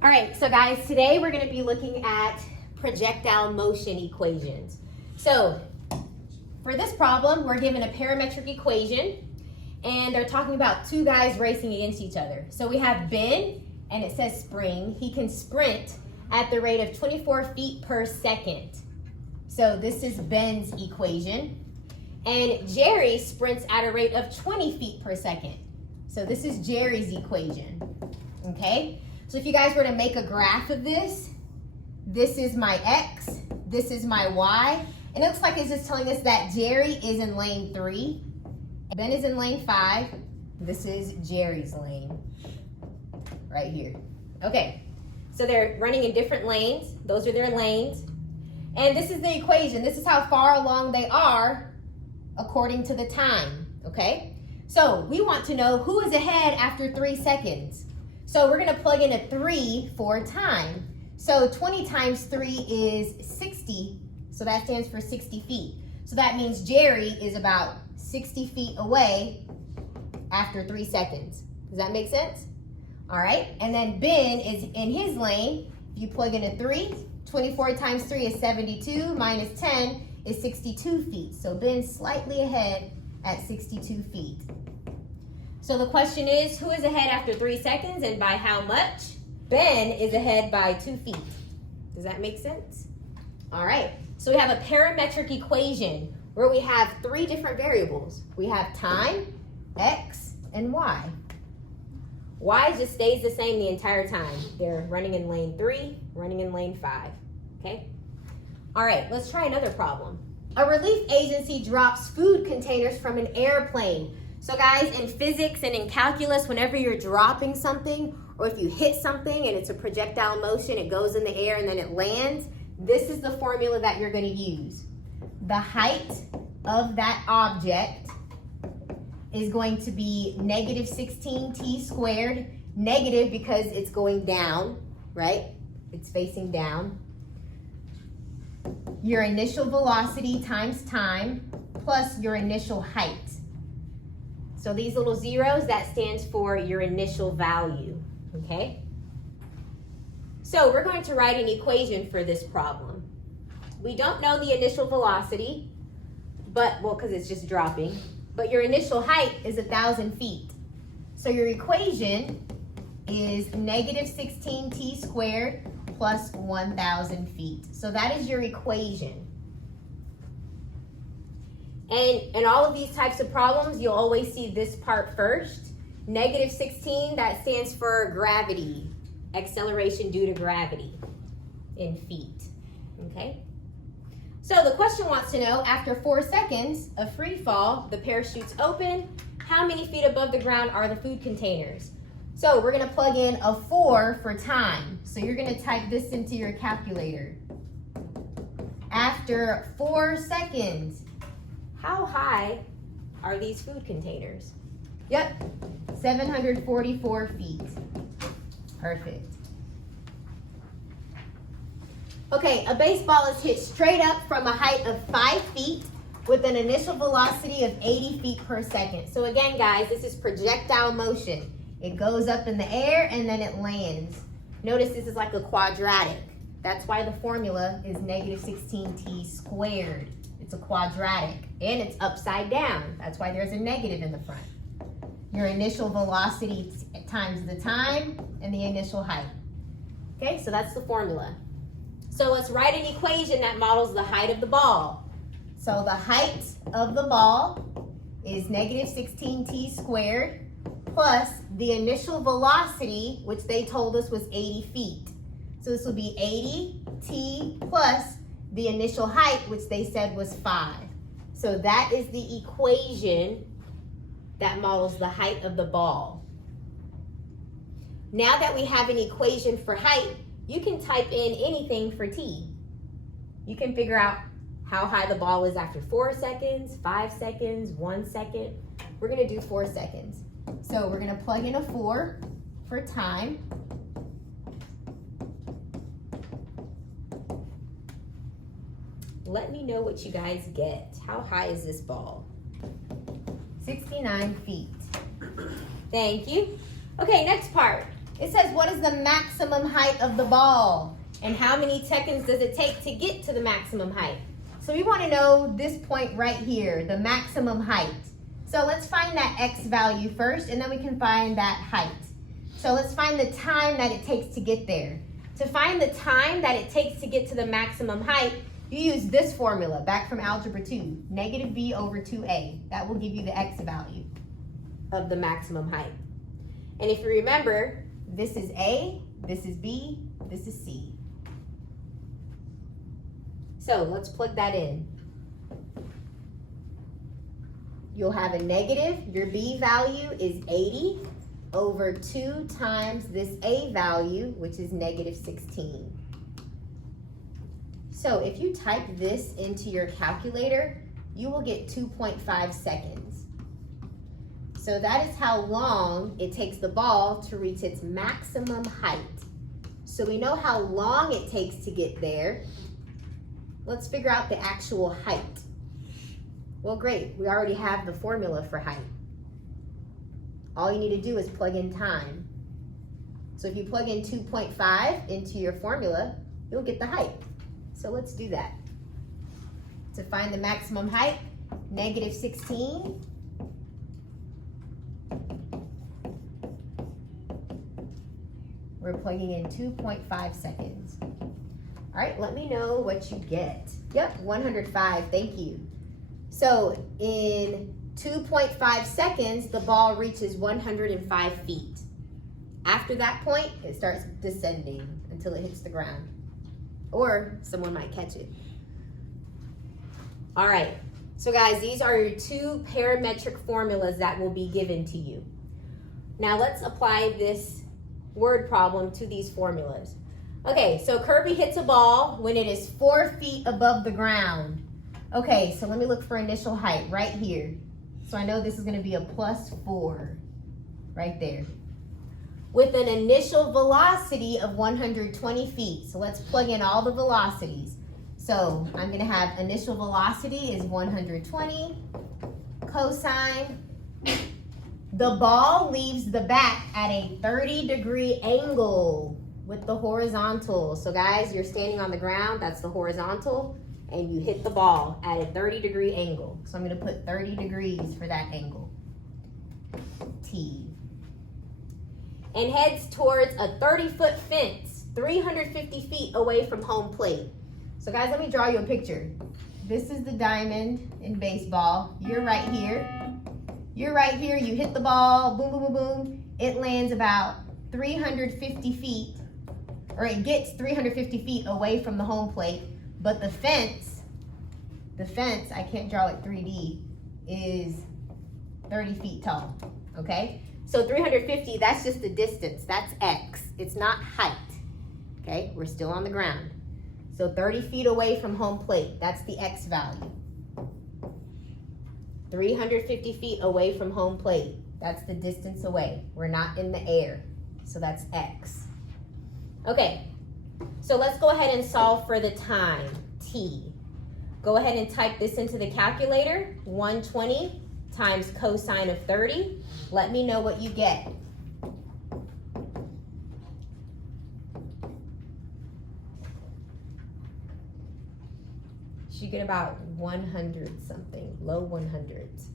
All right, so guys, today we're going to be looking at projectile motion equations. So for this problem, we're given a parametric equation, and they're talking about two guys racing against each other. So we have Ben, and it says spring. He can sprint at the rate of 24 feet per second. So this is Ben's equation. And Jerry sprints at a rate of 20 feet per second. So this is Jerry's equation, okay? So if you guys were to make a graph of this, this is my X, this is my Y, and it looks like it's just telling us that Jerry is in lane 3, Ben is in lane 5, this is Jerry's lane, right here. Okay, so they're running in different lanes, those are their lanes, and this is the equation. This is how far along they are according to the time, okay? So we want to know who is ahead after 3 seconds. So we're going to plug in a 3 for time. So 20 times 3 is 60. So that stands for 60 feet. So that means Jerry is about 60 feet away after 3 seconds. Does that make sense? All right. And then Ben is in his lane. If you plug in a 3, 24 times 3 is 72 minus 10 is 62 feet. So Ben's slightly ahead at 62 feet. So the question is, who is ahead after 3 seconds and by how much? Ben is ahead by 2 feet. Does that make sense? All right, so we have a parametric equation where we have 3 different variables. We have time, X, and Y. Y just stays the same the entire time. They're running in lane 3, running in lane 5, okay? All right, let's try another problem. A relief agency drops food containers from an airplane. So guys, in physics and in calculus, whenever you're dropping something, or if you hit something and it's a projectile motion, it goes in the air and then it lands, this is the formula that you're going to use. The height of that object is going to be negative 16t squared, negative because it's going down, right? It's facing down. Your initial velocity times time plus your initial height. So these little zeros, that stands for your initial value, okay? So we're going to write an equation for this problem. We don't know the initial velocity, but, well, because it's just dropping, but your initial height is 1,000 feet. So your equation is negative 16t squared plus 1,000 feet. So that is your equation. And in all of these types of problems, you'll always see this part first. Negative 16, that stands for gravity, acceleration due to gravity in feet, okay? So the question wants to know, after 4 seconds of free fall, the parachute's open, how many feet above the ground are the food containers? So we're gonna plug in a 4 for time. So you're gonna type this into your calculator. After 4 seconds, how high are these food containers? Yep, 744 feet. Perfect. Okay, a baseball is hit straight up from a height of 5 feet with an initial velocity of 80 feet per second. So again, guys, this is projectile motion. It goes up in the air and then it lands. Notice this is like a quadratic. That's why the formula is negative 16t squared. It's a quadratic, and it's upside down. That's why there's a negative in the front. Your initial velocity times the time and the initial height. Okay, so that's the formula. So let's write an equation that models the height of the ball. So the height of the ball is negative 16t squared plus the initial velocity, which they told us was 80 feet. So this will be 80t plus the initial height, which they said was 5. So that is the equation that models the height of the ball. Now that we have an equation for height, you can type in anything for t. You can figure out how high the ball is after 4 seconds, 5 seconds, 1 second. We're gonna do 4 seconds. So we're gonna plug in a 4 for time. Let me know what you guys get. How high is this ball? 69 feet. Thank you. Okay, next part. It says, what is the maximum height of the ball? And how many seconds does it take to get to the maximum height? So we want to know this point right here, the maximum height. So let's find that x value first, and then we can find that height. So let's find the time that it takes to get there. To find the time that it takes to get to the maximum height, you use this formula back from Algebra 2, negative b over 2a. That will give you the x value of the maximum height. And if you remember, this is a, this is b, this is c. So let's plug that in. You'll have a negative, your b value is 80 over 2 times this a value, which is negative 16. So if you type this into your calculator, you will get 2.5 seconds. So that is how long it takes the ball to reach its maximum height. So we know how long it takes to get there. Let's figure out the actual height. Well, great, we already have the formula for height. All you need to do is plug in time. So if you plug in 2.5 into your formula, you'll get the height. So let's do that. To find the maximum height, negative 16 we're plugging in 2.5 seconds. All right, let me know what you get. Yep, 105, thank you. So in 2.5 seconds, the ball reaches 105 feet. After that point, it starts descending until it hits the ground. Or someone might catch it. All right, so guys, these are your 2 parametric formulas that will be given to you. Now let's apply this word problem to these formulas. Okay, so Kirby hits a ball when it is 4 feet above the ground. Okay, so let me look for initial height right here. So I know this is going to be a +4 right there. With an initial velocity of 120 feet. So let's plug in all the velocities. So I'm going to have initial velocity is 120, cosine. The ball leaves the bat at a 30-degree angle with the horizontal. So guys, you're standing on the ground, that's the horizontal, and you hit the ball at a 30-degree angle. So I'm going to put 30 degrees for that angle, T. And heads towards a 30-foot fence, 350 feet away from home plate. So guys, let me draw you a picture. This is the diamond in baseball. You're right here. You're right here, you hit the ball, boom, boom, boom, boom. It lands about 350 feet, or it gets 350 feet away from the home plate, but the fence, I can't draw it 3D, is 30 feet tall, okay? So 350, that's just the distance, that's X. It's not height, okay? We're still on the ground. So 30 feet away from home plate, that's the X value. 350 feet away from home plate, that's the distance away. We're not in the air, so that's X. Okay, so let's go ahead and solve for the time, T. Go ahead and type this into the calculator, 120 times cosine of 30. Let me know what you get. You get about 100 something, low 100s.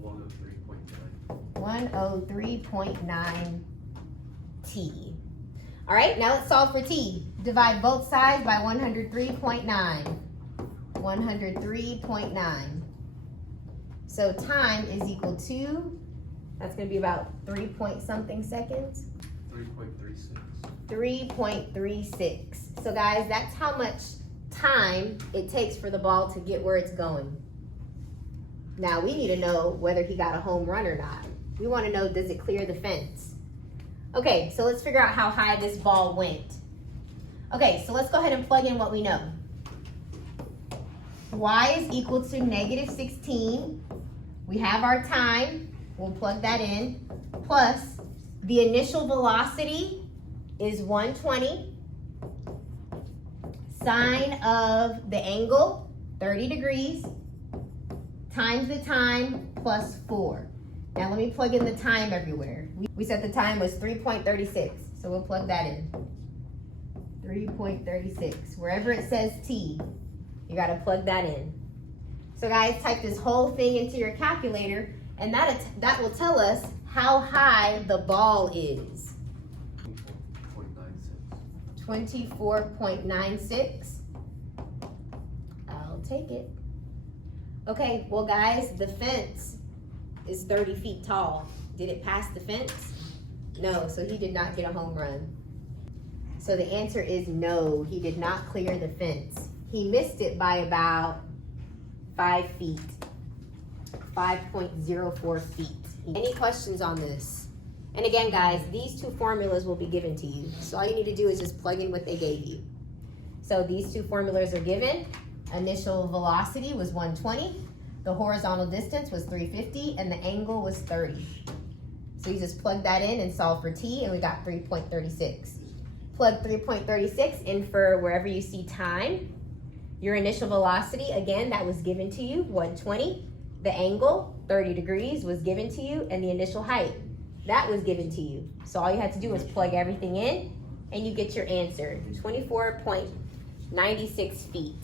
103.9. 103.9 T. All right, now let's solve for T. Divide both sides by 103.9. 103.9. So time is equal to, that's going to be about 3 point something seconds. 3.36. 3.36. So guys, that's how much time it takes for the ball to get where it's going. Now we need to know whether he got a home run or not. We want to know, does it clear the fence? Okay, so let's figure out how high this ball went. Okay, so let's go ahead and plug in what we know. Y is equal to negative 16. We have our time. We'll plug that in. Plus, the initial velocity is 120. Sine of the angle, 30 degrees, times the time plus 4. Now let me plug in the time everywhere. We said the time was 3.36. So we'll plug that in. 3.36. Wherever it says T, you gotta plug that in. So guys, type this whole thing into your calculator, and that will tell us how high the ball is. 24.96. I'll take it. Okay, well guys, the fence is 30 feet tall. Did it pass the fence? No, so he did not get a home run. So the answer is no, he did not clear the fence. He missed it by about 5 feet, 5.04 feet. Any questions on this? And again, guys, these two formulas will be given to you. So all you need to do is just plug in what they gave you. So these two formulas are given. Initial velocity was 120. The horizontal distance was 350, and the angle was 30. So you just plug that in and solve for T, and we got 3.36. Plug 3.36 in for wherever you see time. Your initial velocity, again, that was given to you, 120. The angle, 30 degrees, was given to you, and the initial height, that was given to you. So all you had to do was plug everything in, and you get your answer, 24.96 feet.